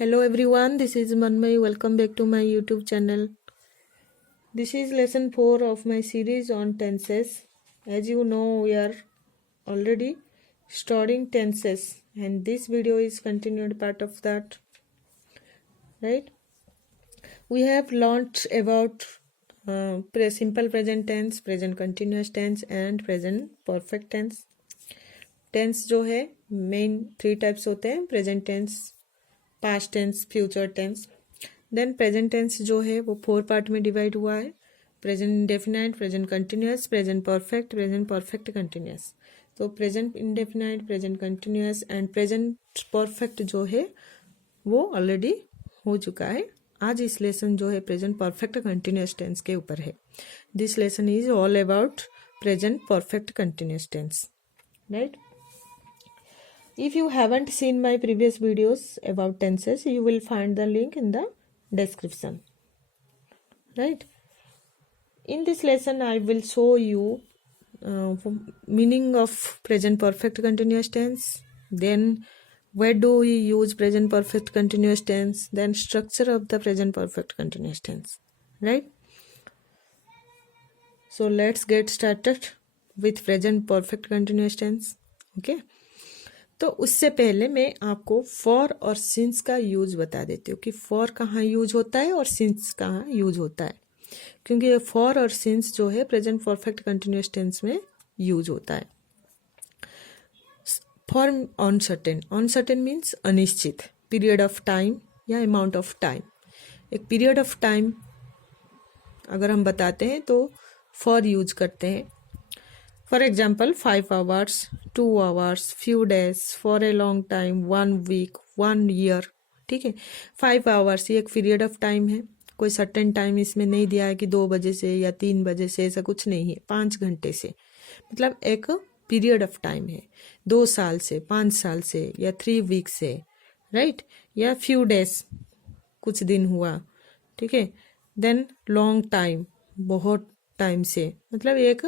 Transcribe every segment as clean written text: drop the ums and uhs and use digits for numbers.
Hello everyone, this is Manmay. Welcome back to my YouTube channel. This is lesson 4 of my series on tenses. As you know, we are already studying tenses and this video is continued part of that. Right? We have learnt about simple present tense, present continuous tense and present perfect tense. Tense जो है main 3 types होते हैं, present tense, past tense, future tense. Then present tense जो है वो 4 part में divide हुआ है, present indefinite, present continuous, present perfect continuous. तो present indefinite, present continuous and present perfect जो है वो ऑलरेडी हो चुका है. आज इस लेसन जो है प्रेजेंट परफेक्ट कंटिन्यूस टेंस के ऊपर है. This lesson is all about present perfect continuous tense. Right? If you haven't seen my previous videos about tenses, you will find the link in the description. Right? In this lesson, I will show you meaning of present perfect continuous tense. Then, where do we use present perfect continuous tense? Then, structure of the present perfect continuous tense. Right? So, let's get started with present perfect continuous tense. Okay? तो उससे पहले मैं आपको for और since का use बता देती हूँ कि फॉर कहाँ यूज होता है और सिंस कहाँ यूज होता है, क्योंकि ये फॉर और सिंस जो है प्रेजेंट परफेक्ट कंटिन्यूअस टेंस में यूज होता है. फॉर अनसर्टेन मीन्स अनिश्चित, पीरियड ऑफ टाइम या अमाउंट ऑफ टाइम. एक पीरियड ऑफ टाइम अगर हम बताते हैं तो फॉर यूज करते हैं. For example, 5 hours, 2 hours, few days, for a long time, 1 week, 1 year. ठीक है, 5 hours ये एक पीरियड ऑफ टाइम है. कोई सर्टेन टाइम इसमें नहीं दिया है कि 2 बजे से या 3 बजे से, ऐसा कुछ नहीं है. 5 घंटे से मतलब एक पीरियड ऑफ टाइम है. 2 साल से, 5 साल से या 3 वीक से, राइट, या फ्यू डेज, कुछ दिन हुआ. ठीक है. देन लॉन्ग टाइम, बहुत टाइम से, मतलब एक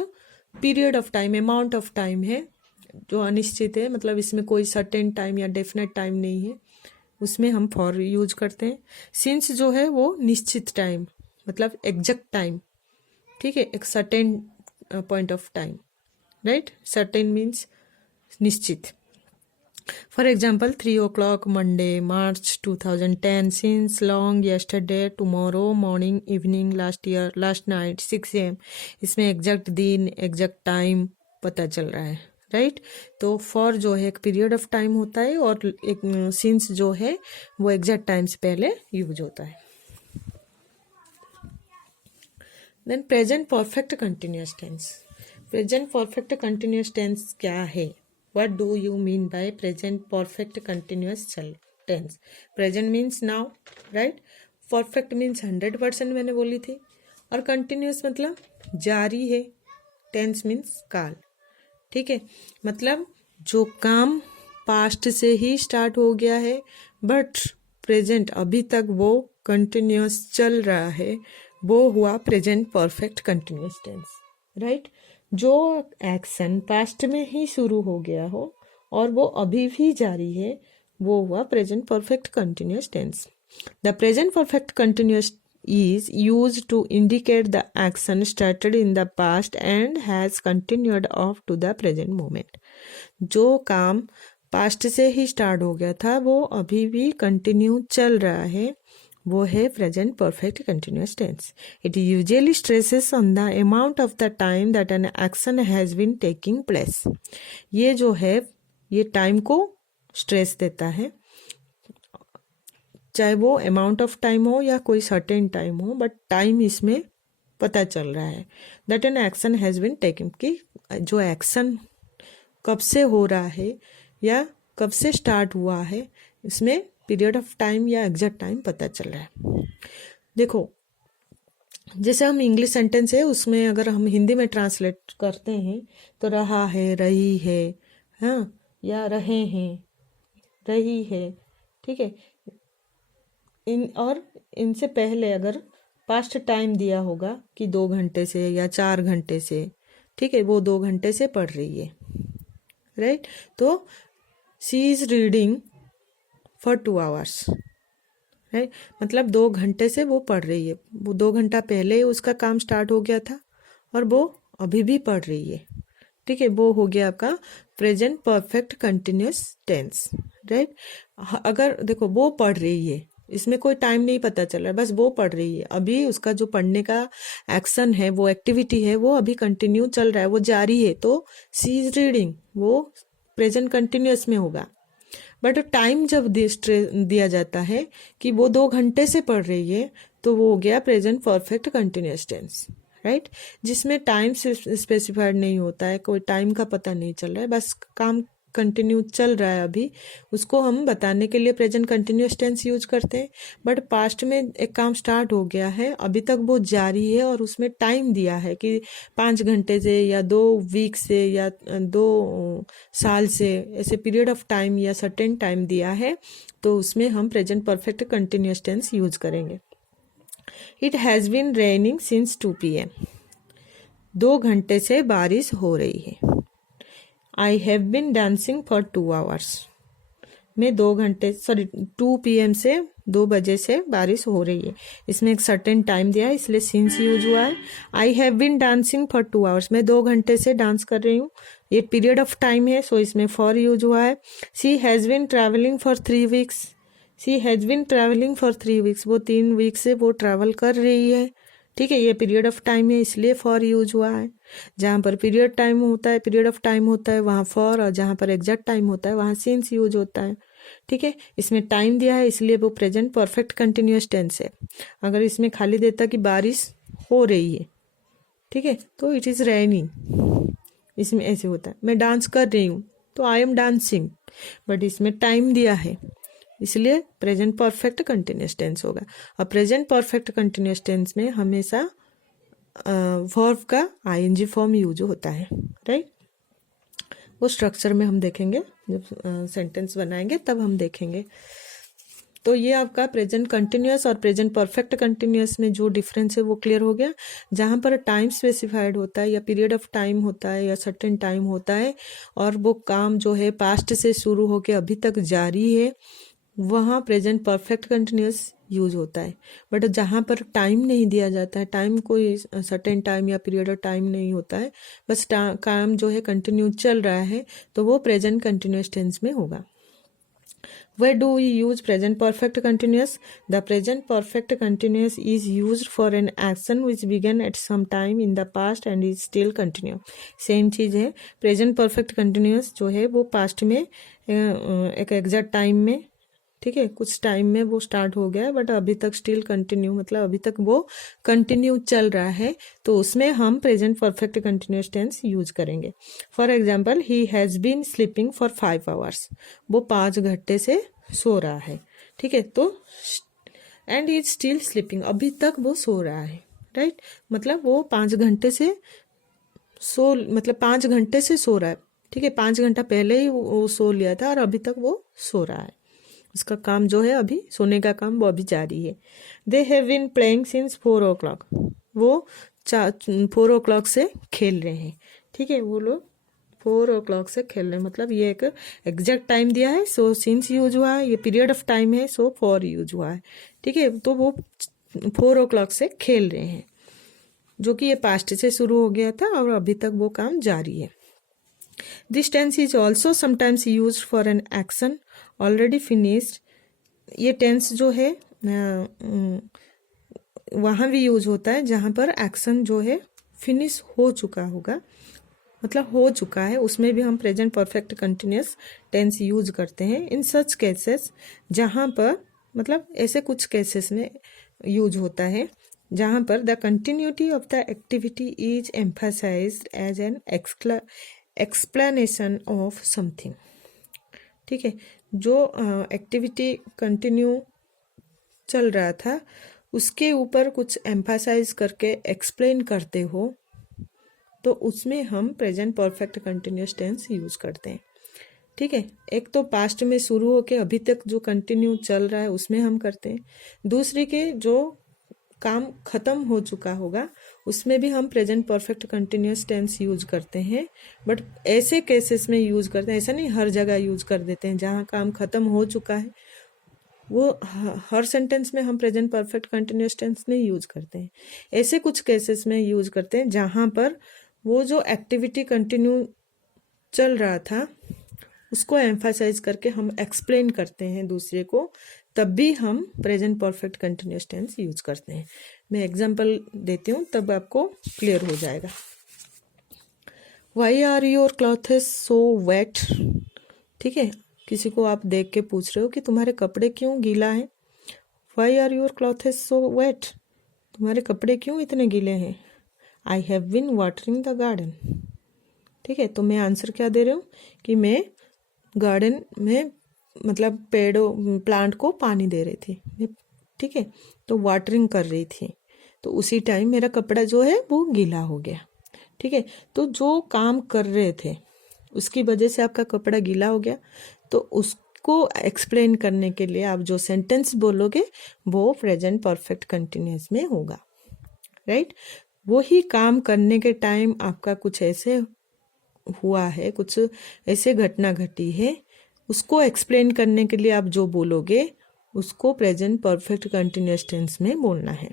period of time, amount of time है जो अनिश्चित है, मतलब इसमें कोई सर्टेन टाइम या डेफिनेट टाइम नहीं है, उसमें हम फॉर यूज करते हैं. सिंस जो है वो निश्चित टाइम, मतलब एग्जैक्ट टाइम. ठीक है, एक certain point of time. Right? Certain means निश्चित. For example, 3 o'clock Monday, March 2010, since long, yesterday, tomorrow, morning, evening, last year, last night, 6 a.m. इसमें एग्जैक्ट दिन, एग्जैक्ट टाइम पता चल रहा है. राइट? तो फॉर जो है एक पीरियड ऑफ टाइम होता है और एक सिंस जो है वो एग्जैक्ट टाइम से पहले यूज होता है. Then present perfect continuous tense. Present perfect continuous tense क्या है? What do you mean by present perfect continuous tense? Present means now, right? Perfect means 100% मैंने बोली थी. और continuous मतलब जारी है. Tense means काल. ठीक है, मतलब जो काम पास्ट से ही स्टार्ट हो गया है बट प्रेजेंट अभी तक वो कंटिन्यूस चल रहा है, वो हुआ present perfect continuous tense. Right? जो एक्शन पास्ट में ही शुरू हो गया हो और वो अभी भी जारी है, वो हुआ present perfect continuous tense. The present perfect continuous is used to indicate the action started in the past and has continued up to the present moment. जो काम पास्ट से ही स्टार्ट हो गया था वो अभी भी कंटिन्यू चल रहा है, वो है present perfect continuous tense. It usually stresses on the amount of the time that an action has been taking place. ये जो है ये टाइम को स्ट्रेस देता है, चाहे वो अमाउंट ऑफ टाइम हो या कोई सर्टेन टाइम हो, बट टाइम इसमें पता चल रहा है that an action has been taking, कि जो एक्शन कब से हो रहा है या कब से स्टार्ट हुआ है, इसमें पीरियड ऑफ टाइम या एग्जैक्ट टाइम पता चल रहा है. देखो, जैसे हम इंग्लिश सेंटेंस है उसमें अगर हम हिंदी में ट्रांसलेट करते हैं तो रहा है, रही है, हाँ, या रहे हैं, रही है. ठीक है, और इनसे पहले अगर पास्ट टाइम दिया होगा कि 2 घंटे से या 4 घंटे से, ठीक है, वो 2 घंटे से पढ़ रही है. राइट? तो she is reading for 2 hours. Right, मतलब 2 घंटे से वो पढ़ रही है, वो 2 घंटा पहले ही उसका काम स्टार्ट हो गया था और वो अभी भी पढ़ रही है। ठीक है, वो हो गया आपका present perfect continuous tense. Right, अगर देखो वो पढ़ रही है, इसमें कोई टाइम नहीं पता चल रहा है, बस वो पढ़ रही है, अभी उसका जो पढ़ने का एक्शन है, वो एक्टिविटी है, वो अभी कंटिन्यू चल रहा है, वो जारी है, तो सी इज रीडिंग, वो प्रेजेंट कंटिन्यूस में होगा। बट टाइम जब दिया जाता है कि वो 2 घंटे से पढ़ रही है, तो वो हो गया present perfect continuous tense. Right, जिसमें टाइम स्पेसिफाइड नहीं होता है, कोई टाइम का पता नहीं चल रहा है, बस काम कंटिन्यू चल रहा है अभी, उसको हम बताने के लिए प्रेजेंट कंटिन्यूस टेंस यूज करते हैं। बट पास्ट में एक काम स्टार्ट हो गया है, अभी तक वो जारी है और उसमें टाइम दिया है कि 5 घंटे से या 2 वीक से या 2 साल से, ऐसे पीरियड ऑफ टाइम या सर्टेन टाइम दिया है, तो उसमें हम present perfect continuous tense use करेंगे। It has been raining since 2 PM, 2 घंटे से बारिश हो रही है। I have been dancing for 2 hours, मैं 2 घंटे 2 PM से 2 बजे से बारिश हो रही है, इसमें एक सर्टेन टाइम दिया है इसलिए सिंस यूज हुआ है। I have been dancing for 2 hours, मैं 2 घंटे से डांस कर रही हूँ, ये पीरियड ऑफ टाइम है, सो इसमें फॉर यूज हुआ है। She has been travelling for 3 weeks, she has been travelling for 3 weeks, वो 3 week से वो ट्रैवल कर रही है। ठीक है, ये पीरियड ऑफ टाइम है इसलिए फॉर यूज हुआ है। जहाँ पर पीरियड टाइम होता है, पीरियड ऑफ टाइम होता है, वहाँ फॉर, और जहाँ पर एग्जैक्ट टाइम होता है वहाँ सिंस यूज होता है। ठीक है, इसमें टाइम दिया है इसलिए वो प्रेजेंट परफेक्ट कंटिन्यूस टेंस है। अगर इसमें खाली देता कि बारिश हो रही है, ठीक है, तो इट इज़ रेनिंग, इसमें ऐसे होता है। मैं डांस कर रही हूँ, तो आई एम डांसिंग, बट इसमें टाइम दिया है इसलिए प्रेजेंट परफेक्ट कंटिन्यूस टेंस होगा। और प्रेजेंट परफेक्ट कंटिन्यूस टेंस में हमेशा वर्ब का आईएनजी फॉर्म यूज होता है। राइट, वो स्ट्रक्चर में हम देखेंगे, जब सेंटेंस बनाएंगे तब हम देखेंगे। तो ये आपका प्रेजेंट कंटिन्यूस और प्रेजेंट परफेक्ट कंटिन्यूस में जो डिफरेंस है वो क्लियर हो गया। जहाँ पर टाइम स्पेसिफाइड होता है या पीरियड ऑफ टाइम होता है या सर्टेन टाइम होता है और वो काम जो है पास्ट से शुरू होकर अभी तक जारी है, वहाँ प्रेजेंट परफेक्ट कंटिन्यूस यूज होता है। बट जहाँ पर टाइम नहीं दिया जाता है, टाइम कोई सर्टेन टाइम या पीरियड ऑफ टाइम नहीं होता है, बस काम जो है कंटिन्यू चल रहा है, तो वो प्रेजेंट कंटिन्यूस टेंस में होगा। Where do we use present perfect continuous? The present perfect continuous is used for an action which began at some time in the past and is still continue. Same चीज़ है, present perfect continuous जो है वो past में एक exact time में, ठीक है, कुछ टाइम में वो स्टार्ट हो गया है बट अभी तक स्टिल कंटिन्यू, मतलब अभी तक वो कंटिन्यू चल रहा है, तो उसमें हम present perfect continuous tense use करेंगे। For example, he has been sleeping for 5 hours, वो 5 घंटे से सो रहा है। ठीक है, तो एंड इज स्टिल स्लीपिंग, अभी तक वो सो रहा है। राइट, मतलब वो 5 घंटे से मतलब 5 घंटे से सो रहा है। ठीक है, 5 घंटा पहले ही वो सो लिया था और अभी तक वो सो रहा है, उसका काम जो है अभी सोने का काम वो अभी जारी है। They have been playing since 4 o'clock, वो 4 o'clock से खेल रहे हैं। ठीक है, वो लोग 4 o'clock से खेल रहे हैं, मतलब ये एक एग्जैक्ट टाइम दिया है, सो सिंस यूज हुआ है, ये पीरियड ऑफ टाइम है, सो फॉर यूज हुआ है। ठीक है, तो वो 4 o'clock से खेल रहे हैं, जो कि ये पास्ट से शुरू हो गया था और अभी तक वो काम जारी है। This tense is also sometimes use for an action already finished, ये टेंस जो है वहाँ भी यूज होता है जहाँ पर एक्शन जो है फिनिश हो चुका होगा, मतलब हो चुका है, उसमें भी हम present perfect continuous tense use करते हैं। इन सच केसेस, जहाँ पर मतलब ऐसे कुछ केसेस में यूज होता है जहाँ पर the continuity of the activity is emphasised as an explanation of something. ठीक है, जो एक्टिविटी कंटिन्यू चल रहा था उसके ऊपर कुछ एम्फसाइज करके एक्सप्लेन करते हो, तो उसमें हम present perfect continuous tense use करते हैं। ठीक है, एक तो पास्ट में शुरू होके अभी तक जो कंटिन्यू चल रहा है उसमें हम करते हैं, दूसरे के जो काम खत्म हो चुका होगा उसमें भी हम present perfect continuous tense use करते हैं। बट ऐसे केसेस में यूज करते हैं, ऐसा नहीं हर जगह यूज कर देते हैं। जहाँ काम खत्म हो चुका है वो हर सेंटेंस में हम प्रेजेंट परफेक्ट कंटिन्यूअस टेंस नहीं यूज करते हैं। ऐसे कुछ केसेस में यूज करते हैं जहाँ पर वो जो एक्टिविटी कंटिन्यू चल रहा था उसको एम्फासाइज करके हम एक्सप्लेन करते हैं दूसरे को, तब भी हम present perfect continuous tense use करते हैं। मैं एग्जांपल देती हूँ तब आपको क्लियर हो जाएगा। Why are your clothes so wet. ठीक है, किसी को आप देख के पूछ रहे हो कि तुम्हारे कपड़े क्यों गीला है। Why are your clothes so wet, तुम्हारे कपड़े क्यों इतने गीले हैं। I have been watering the garden. ठीक है, तो मैं आंसर क्या दे रही हूँ कि मैं गार्डन में मतलब पेड़ों प्लांट को पानी दे रही थी। ठीक है, तो वाटरिंग कर रही थी, तो उसी टाइम मेरा कपड़ा जो है वो गीला हो गया। ठीक है, तो जो काम कर रहे थे उसकी वजह से आपका कपड़ा गीला हो गया, तो उसको एक्सप्लेन करने के लिए आप जो सेंटेंस बोलोगे वो प्रेजेंट परफेक्ट कंटिन्यूअस में होगा। राइट, वही काम करने के टाइम आपका कुछ ऐसे हुआ है, कुछ ऐसे घटना घटी है, उसको एक्सप्लेन करने के लिए आप जो बोलोगे उसको प्रेजेंट परफेक्ट कंटिन्यूअस टेंस में बोलना है।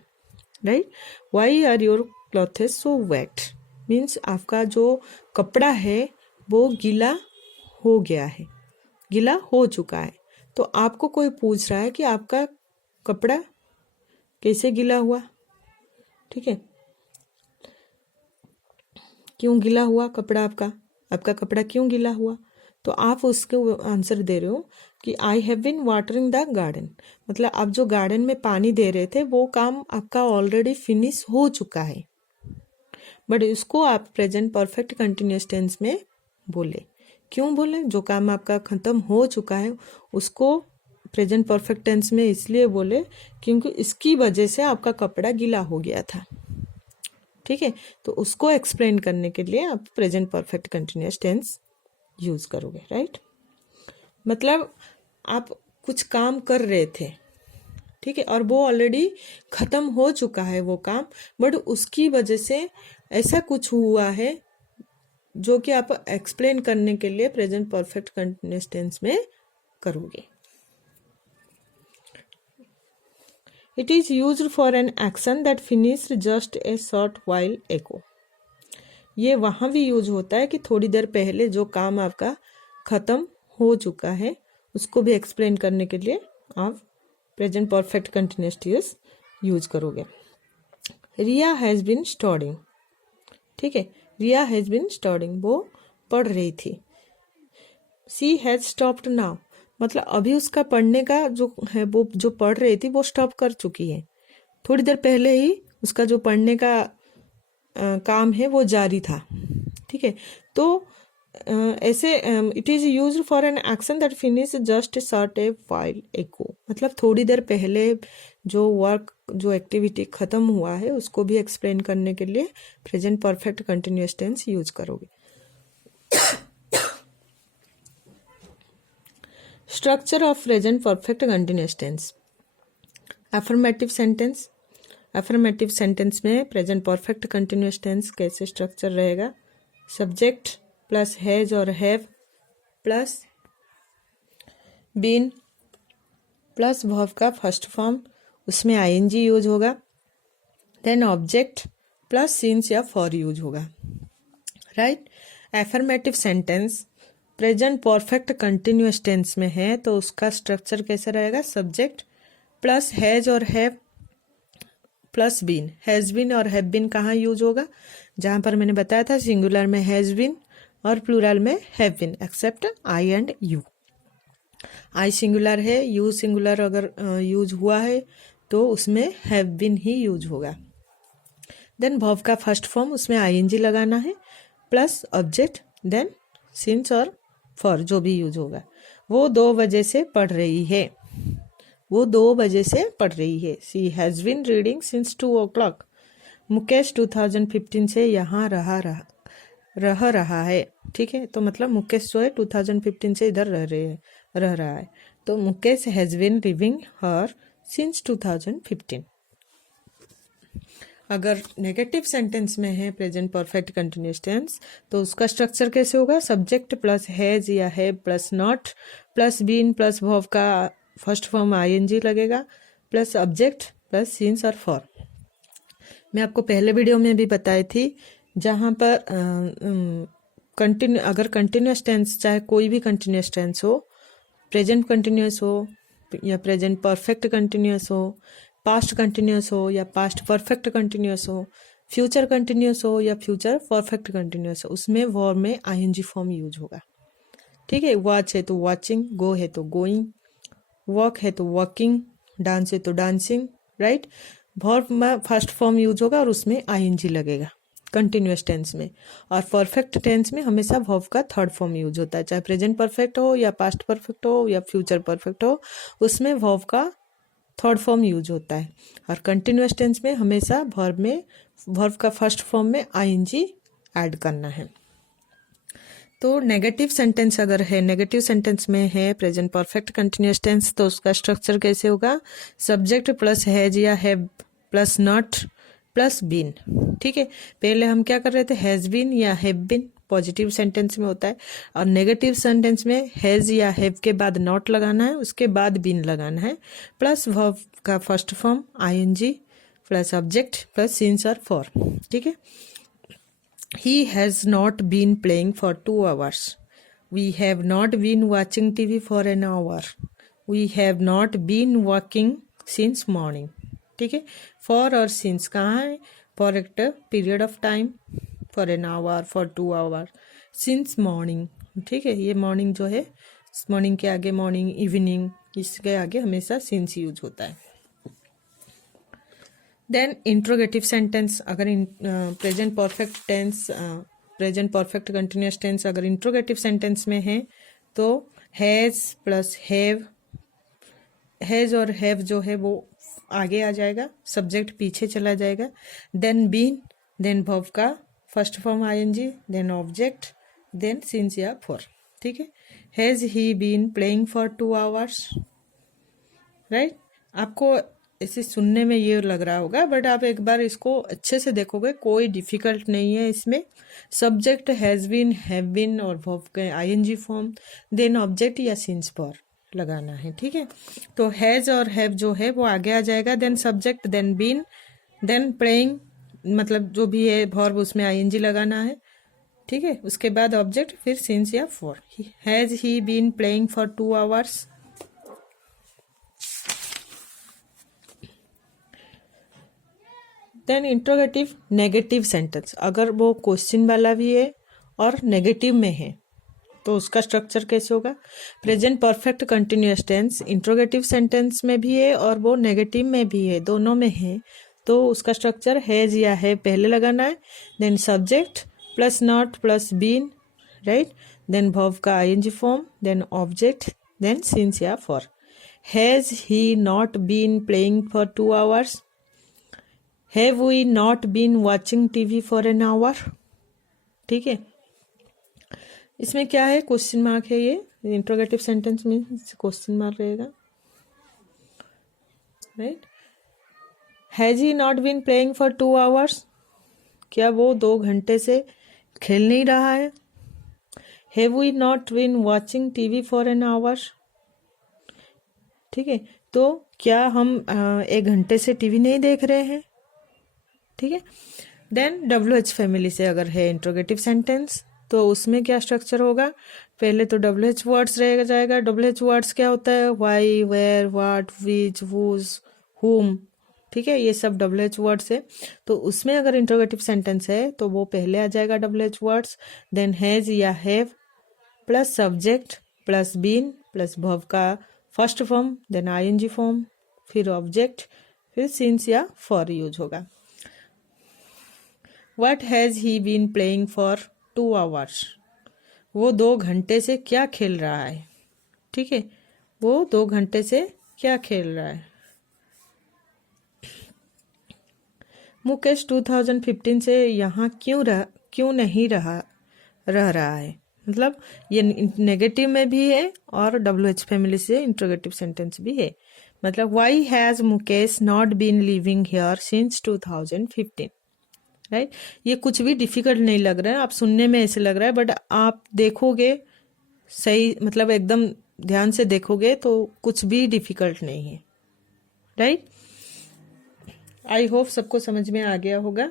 Right, why are your clothes so wet means आपका जो कपड़ा है वो गीला हो गया है, गीला हो चुका है। तो आपको कोई पूछ रहा है कि आपका कपड़ा कैसे गीला हुआ। ठीक है, क्यों गीला हुआ कपड़ा आपका, आपका कपड़ा क्यों गीला हुआ, तो आप उसको आंसर दे रहे हो कि I have been watering the garden. मतलब आप जो गार्डन में पानी दे रहे थे वो काम आपका ऑलरेडी फिनिश हो चुका है, बट इसको आप प्रेजेंट परफेक्ट कंटिन्यूअस टेंस में बोले। क्यों बोले, जो काम आपका खत्म हो चुका है उसको प्रेजेंट परफेक्ट टेंस में इसलिए बोले क्योंकि इसकी वजह से आपका कपड़ा गीला हो गया था। ठीक है, तो उसको एक्सप्लेन करने के लिए आप present perfect continuous tense use करोगे। राइट, मतलब आप कुछ काम कर रहे थे, ठीक है, और वो ऑलरेडी खत्म हो चुका है वो काम, बट उसकी वजह से ऐसा कुछ हुआ है जो कि आप एक्सप्लेन करने के लिए प्रेजेंट परफेक्ट कंटिन्यूअस टेंस में करोगे। It is used for an action that finished just a short while एगो। ये वहाँ भी यूज होता है कि थोड़ी देर पहले जो काम आपका खत्म हो चुका है उसको भी एक्सप्लेन करने के लिए आप present perfect continuous tense use करोगे। Riya has been studying. ठीक है, रिया हैज़ बीन स्टडिंग, वो पढ़ रही थी। सी हैज़ स्टॉप्ड नाउ, मतलब अभी उसका पढ़ने का जो है वो जो पढ़ रही थी वो स्टॉप कर चुकी है, थोड़ी देर पहले ही उसका जो पढ़ने का काम है वो जारी था। ठीक है, तो ऐसे it is used for an action that finish just short A while एगो, मतलब थोड़ी देर पहले जो वर्क जो एक्टिविटी खत्म हुआ है उसको भी एक्सप्लेन करने के लिए present perfect continuous tense use करोगे। Structure of present perfect continuous tense. Affirmative sentence, affirmative sentence में प्रेजेंट परफेक्ट कंटिन्यूअस टेंस कैसे स्ट्रक्चर रहेगा। सब्जेक्ट प्लस हैज और have plus been plus verb का फर्स्ट फॉर्म, उसमें आईएनजी यूज होगा। Then object plus since या for use होगा। Right, affirmative sentence present perfect continuous tense में है तो उसका स्ट्रक्चर कैसा रहेगा। सब्जेक्ट प्लस हैज और have plus been. Has been और हैव बीन कहाँ यूज होगा, जहाँ पर मैंने बताया था सिंगुलर में हैज बीन और प्लूरल में have been, except I and you. I singular है, यू सिंगुलर अगर यूज हुआ है तो उसमें हैव बीन ही यूज होगा। देन वर्ब का फर्स्ट फॉर्म, उसमें आईएनजी लगाना है प्लस ऑब्जेक्ट, देन सिंस और फॉर जो भी यूज होगा। वो 2 बजे से पढ़ रही है, वो 2 बजे से पढ़ रही है। She has been reading since 2 o'clock। Mukesh 2015 से यहाँ रह रहा है। ठीक है, तो मतलब मुकेश जो है 2015 से इधर रह रहा है, तो Mukesh has been living here since 2015। अगर नेगेटिव सेंटेंस में है प्रेजेंट परफेक्ट कंटिन्यूअस टेंस तो उसका स्ट्रक्चर कैसे होगा। सब्जेक्ट प्लस हैज या have plus not plus been plus verb का फर्स्ट फॉर्म आईएनजी लगेगा प्लस ऑब्जेक्ट प्लस सिंस और फॉर। मैं आपको पहले वीडियो में भी बताई थी, जहाँ पर अगर कंटिन्यूस टेंस, चाहे कोई भी कंटिन्यूस टेंस हो, प्रेजेंट कंटिन्यूस हो या प्रेजेंट परफेक्ट कंटिन्यूस हो, पास्ट कंटिन्यूस हो या पास्ट परफेक्ट कंटिन्यूस हो, फ्यूचर कंटिन्यूस हो या फ्यूचर परफेक्ट कंटिन्यूस हो, उसमें वर्ब में आईएनजी फॉर्म यूज होगा। ठीक है, वॉच है तो वॉचिंग, गो है तो गोइंग, वॉक है तो वॉकिंग, डांस है तो डांसिंग, राइट। वर्ब में फर्स्ट फॉर्म यूज होगा और उसमें आईएनजी लगेगा कंटिन्यूस टेंस में। और परफेक्ट टेंस में हमेशा वर्ब का थर्ड फॉर्म यूज होता है, चाहे प्रेजेंट परफेक्ट हो या पास्ट परफेक्ट हो या फ्यूचर परफेक्ट हो, उसमें वर्ब का थर्ड फॉर्म यूज होता है। और कंटिन्यूस टेंस में हमेशा वर्ब का फर्स्ट फॉर्म में आईएनजी ऐड करना है। तो नेगेटिव सेंटेंस अगर है, नेगेटिव सेंटेंस में है प्रेजेंट परफेक्ट कंटिन्यूस टेंस, तो उसका स्ट्रक्चर कैसे होगा? सब्जेक्ट प्लस हैज या have plus not plus been. ठीक है, पहले हम क्या कर रहे थे? हैज बीन या हैव बीन पॉजिटिव सेंटेंस में होता है, और नेगेटिव सेंटेंस में हैज या हैव के बाद नॉट लगाना है, उसके बाद बीन लगाना है, प्लस वर्ब का first form ING plus object plus since और फॉर। ठीक है, He has not been playing for 2 hours. We have not been watching TV for an hour. We have not been working since morning. ठीक है, for और since कहाँ है? For एक period of time, for an hour, for 2 hours, since morning. ठीक है, ये morning जो है, morning के आगे morning, evening, इसके आगे हमेशा since यूज होता है। देन इंट्रोगेटिव सेंटेंस, अगर present perfect tense, present perfect continuous tense अगर इंट्रोगेटिव सेंटेंस में है तो हैज प्लस हैव, हैज और हैव जो है वो आगे आ जाएगा, सब्जेक्ट पीछे चला जाएगा, देन बीन, देन वर्ब का first form ING, then object, then since या फॉर। ठीक है, has he been playing for 2 hours, right. आपको ऐसे सुनने में ये लग रहा होगा, बट आप एक बार इसको अच्छे से देखोगे, कोई डिफिकल्ट नहीं है इसमें। Subject has been, have been और वर्ब के आईएनजी फॉर्म, देन ऑब्जेक्ट या सिंस फॉर लगाना है। ठीक है, तो हैज और हैव जो है वो आगे आ जाएगा, then subject, then been, then playing, मतलब जो भी है वर्ब उसमें आईएनजी लगाना है। ठीक है, उसके बाद ऑब्जेक्ट, फिर सिंस या for. Has he been playing for 2 hours। Then interrogative negative sentence, अगर वो क्वेश्चन वाला भी है और नेगेटिव में है तो उसका स्ट्रक्चर कैसे होगा? Present perfect continuous tense interrogative sentence में भी है और वो नेगेटिव में भी है, दोनों में है, तो उसका स्ट्रक्चर हैज या है पहले लगाना है, then subject plus not plus been, right, then verb का ING form, then object, then since या for. Has he not been playing for 2 hours? Have we not been watching TV for an hour? ठीक है, इसमें क्या है? Question mark है, ये interrogative sentence में क्वेश्चन मार्क रहेगा, right. Has he not been playing for 2 hours? क्या वो 2 घंटे से खेल नहीं रहा है? Have we not been watching TV for an hour? ठीक है, तो क्या हम 1 घंटे से टीवी नहीं देख रहे हैं? ठीक है, देन WH फैमिली से अगर है इंट्रोगेटिव सेंटेंस तो उसमें क्या स्ट्रक्चर होगा? पहले तो WH वर्ड्स रहेगा जाएगा। WH वर्ड्स क्या होता है? Why, where, what, which, whose, whom. ठीक है, ये सब WH वर्ड्स है, तो उसमें अगर इंट्रोगेटिव सेंटेंस है तो वो पहले आ जाएगा WH वर्ड्स, देन हैज या have plus subject plus been plus verb का first form, then ING form, फिर ऑब्जेक्ट, फिर सिंस या फॉर यूज होगा। What has he been playing for 2 hours? वो 2 घंटे से क्या खेल रहा है? ठीक है, वो 2 घंटे से क्या खेल रहा है? मुकेश 2015 से यहाँ क्यों नहीं रह रहा है? मतलब ये नेगेटिव में भी है और WH फैमिली से इंट्रोगेटिव सेंटेंस भी है। मतलब why has Mukesh not been living here since 2015, right. ये कुछ भी डिफिकल्ट नहीं लग रहा है, आप सुनने में ऐसे लग रहा है, बट आप देखोगे सही, मतलब एकदम ध्यान से देखोगे तो कुछ भी डिफिकल्ट नहीं है, राइट। आई होप सबको समझ में आ गया होगा।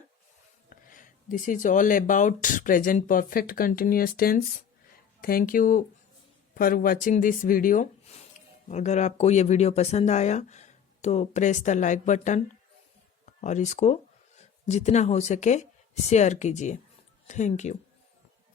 This is all about present perfect continuous tense. Thank you for watching this video. अगर आपको ये वीडियो पसंद आया तो प्रेस द लाइक बटन और इसको जितना हो सके शेयर कीजिए। Thank you.